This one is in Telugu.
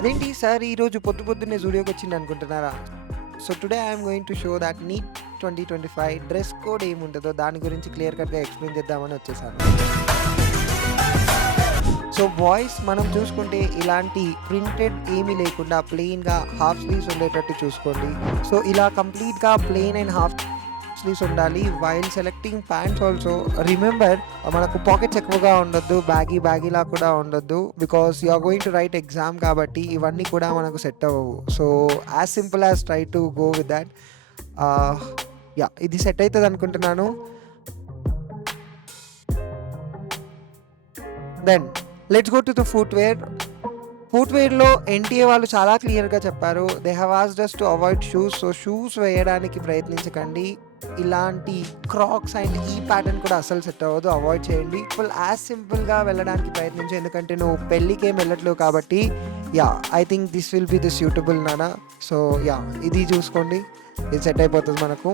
అదేంటి సార్ ఈరోజు పొద్దున్నే జూడియోకి వచ్చింది అనుకుంటున్నారా? So today I'm going to show that NEET 2025 dress code ఏముంటుందో దాని గురించి క్లియర్ కట్గా ఎక్స్ప్లెయిన్ చేద్దామని వచ్చేసాను. సో బాయ్స్ మనం చూసుకుంటే ఇలాంటి ప్రింటెడ్ ఏమీ లేకుండా ప్లెయిన్గా హాఫ్ స్లీవ్స్ ఉండేటట్టు చూసుకోండి. సో ఇలా కంప్లీట్గా ప్లెయిన్ అండ్ హాఫ్ స్లీవ్స్ ఉండాలి. While selecting pants also remember మనకు పాకెట్స్ ఎక్కువగా ఉండొద్దు, బ్యాగీలా కూడా ఉండొద్దు. Because you are going to write exam కాబట్టి ఇవన్నీ కూడా మనకు సెట్ అవ్వవు. So as simple as try to go with that. ఇది సెట్ అవుతుంది అనుకుంటున్నాను. Then let's go to the ఫుట్వేర్లో ఎన్టీఏ వాళ్ళు చాలా క్లియర్గా చెప్పారు. They have asked us to avoid shoes. So shoes వేయడానికి ప్రయత్నించకండి. ఇలాంటి క్రాక్స్ అండ్ ఈ ప్యాటర్న్ కూడా అస్సలు సెట్ అవ్వదు, అవాయిడ్ చేయండి. ఫుల్ యాజ్ సింపుల్గా వెళ్ళడానికి ప్రయత్నించు, ఎందుకంటే నువ్వు పెళ్ళికి ఏం వెళ్ళట్లేవు కాబట్టి. I think this will be the suitable నానా. సో ఇది చూసుకోండి, ఇది సెట్ అయిపోతుంది మనకు.